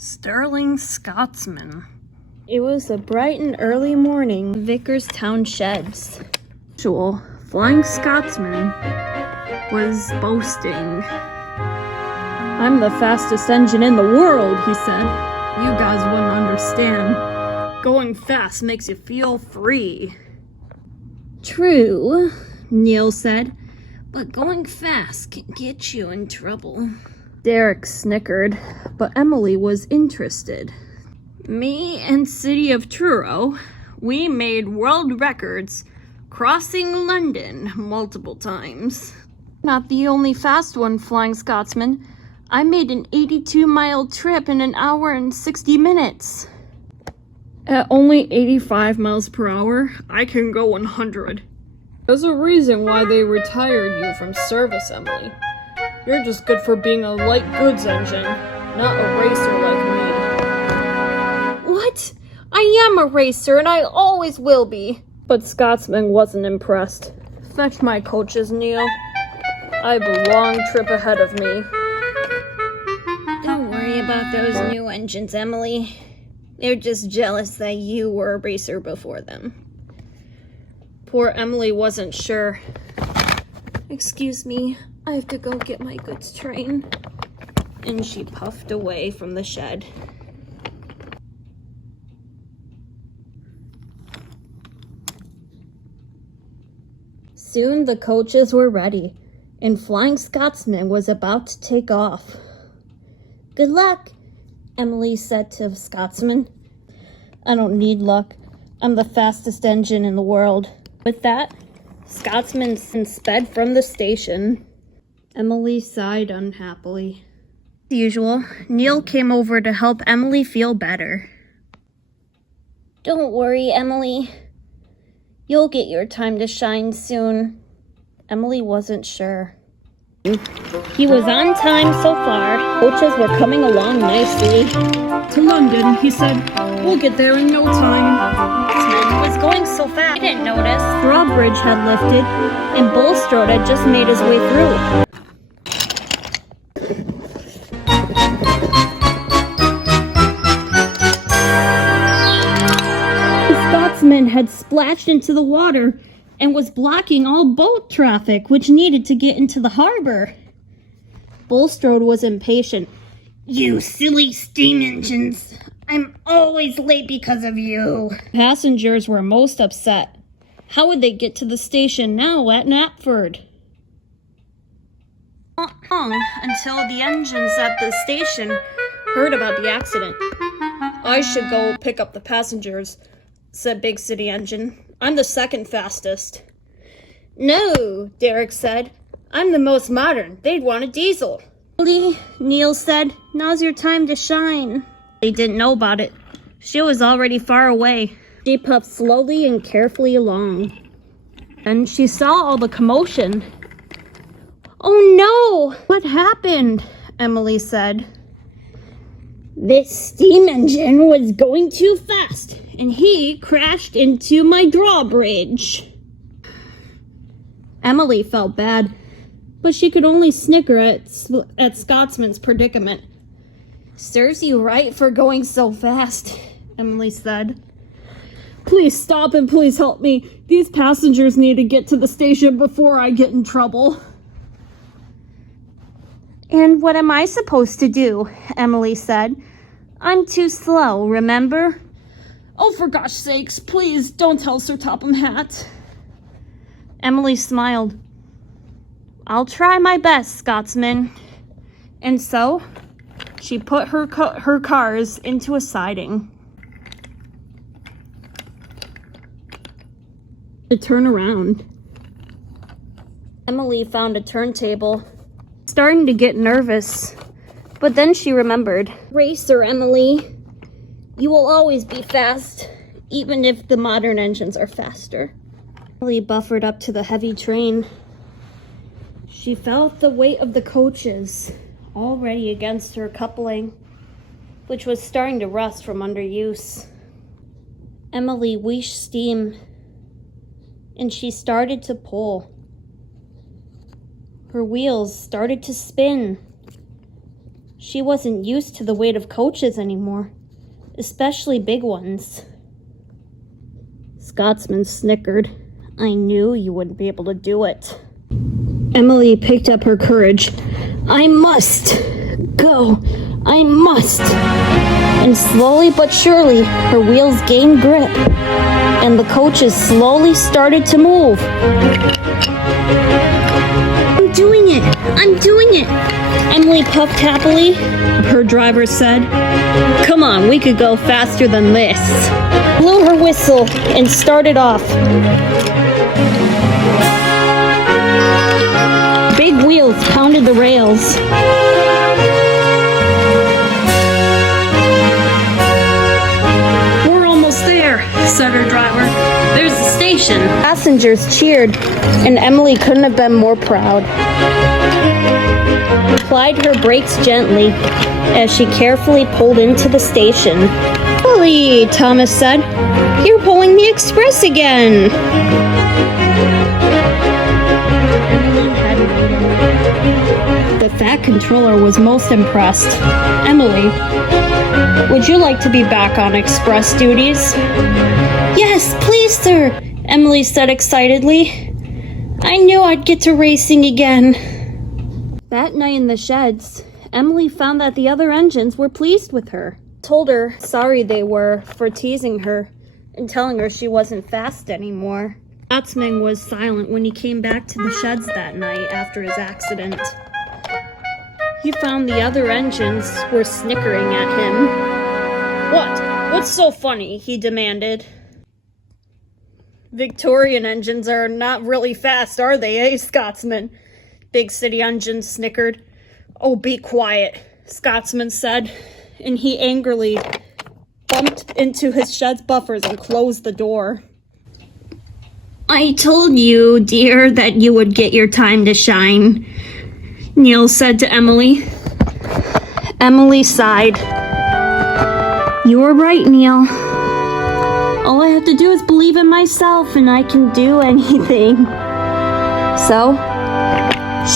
Stirling Scotsman. It was a bright and early morning in Vicarstown sheds. Flying Scotsman was boasting. "I'm the fastest engine in the world," he said. "You guys wouldn't understand. Going fast makes you feel free." "True," Neil said. "But going fast can get you in trouble." Derek snickered, but Emily was interested. "Me and City of Truro, we made world records crossing London multiple times." "Not the only fast one, Flying Scotsman. I made an 82-mile trip in an hour and 60 minutes. At only 85 miles per hour, I can go 100. There's a reason why they retired you from service, Emily. You're just good for being a light goods engine, not a racer like me." "What? I am a racer, and I always will be." But Scotsman wasn't impressed. "Fetch my coaches, Neil. I have a long trip ahead of me." "Don't worry about those new engines, Emily. They're just jealous that you were a racer before them." Poor Emily wasn't sure. "Excuse me, I have to go get my goods train." And she puffed away from the shed. Soon the coaches were ready, and Flying Scotsman was about to take off. "Good luck," Emily said to Scotsman. "I don't need luck. I'm the fastest engine in the world." With that, Scotsman sped from the station. Emily sighed unhappily. As usual, Neil came over to help Emily feel better. "Don't worry, Emily. You'll get your time to shine soon." Emily wasn't sure. He was on time so far. Coaches were coming along nicely. "To London," he said. "We'll get there in no time." Scotsman was going so fast, I didn't notice. Drawbridge had lifted, and Bulstrode had just made his way through. The Scotsman had splashed into the water and was blocking all boat traffic which needed to get into the harbor. Bulstrode was impatient. "You silly steam engines. I'm always late because of you." Passengers were most upset. How would they get to the station now at Knapford? Until the engines at the station Heard about the accident. "I should go pick up the passengers," said Big City Engine. "I'm the second fastest." "No," Derek said. "I'm the most modern. They'd want a diesel." Neil said. "Now's your time to shine." They didn't know about it. She was already far away. She puffed slowly and carefully along. And she saw all the commotion. "Oh no! What happened?" Emily said. "This steam engine was going too fast, and he crashed into my drawbridge." Emily felt bad, but she could only snicker at Scotsman's predicament. "Serves you right for going so fast," Emily said. "Please stop and please help me. These passengers need to get to the station before I get in trouble." "And what am I supposed to do?" Emily said. "I'm too slow, remember?" "Oh, for gosh sakes, please don't tell Sir Topham Hatt." Emily smiled. "I'll try my best, Scotsman." And so, she put her cars into a siding. To turn around. Emily found a turntable, starting to get nervous. But then she remembered. "Racer, Emily. You will always be fast, even if the modern engines are faster." Emily buffered up to the heavy train. She felt the weight of the coaches already against her coupling, which was starting to rust from underuse. Emily wheezed steam, and she started to pull. Her wheels started to spin. She wasn't used to the weight of coaches anymore, especially big ones. Scotsman snickered. I knew you wouldn't be able to do it. Emily picked up her courage. I must go. I must. And slowly but surely, her wheels gained grip, and the coaches slowly started to move. I'm doing it! I'm doing it! Emily puffed happily. Her driver said, "Come on, we could go faster than this." Blew her whistle and started off. Big wheels pounded the rails. "We're almost there," said her driver. "There's the station." Passengers cheered, and Emily couldn't have been more proud. Applied her brakes gently as she carefully pulled into the station. "Bully," Thomas said. "You're pulling the express again." The fat controller was most impressed. "Emily, would you like to be back on express duties?" Yes, please, sir, Emily said excitedly. I knew I'd get to racing again. That night in the sheds, Emily found that the other engines were pleased with her. Told her sorry they were for teasing her and telling her she wasn't fast anymore. Scotsman was silent when he came back to the sheds that night after his accident. He found the other engines were snickering at him. "What? What's so funny?" he demanded. "Victorian engines are not really fast, are they, eh, Scotsman?" Big City Engine snickered. "Oh, be quiet," Scotsman said, and he angrily bumped into his shed's buffers and closed the door. I told you, dear, that you would get your time to shine, Neil said to Emily. Emily sighed. You were right, Neil. All I have to do is believe in myself and I can do anything. So,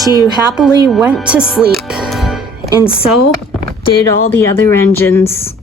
she happily went to sleep, and so did all the other engines.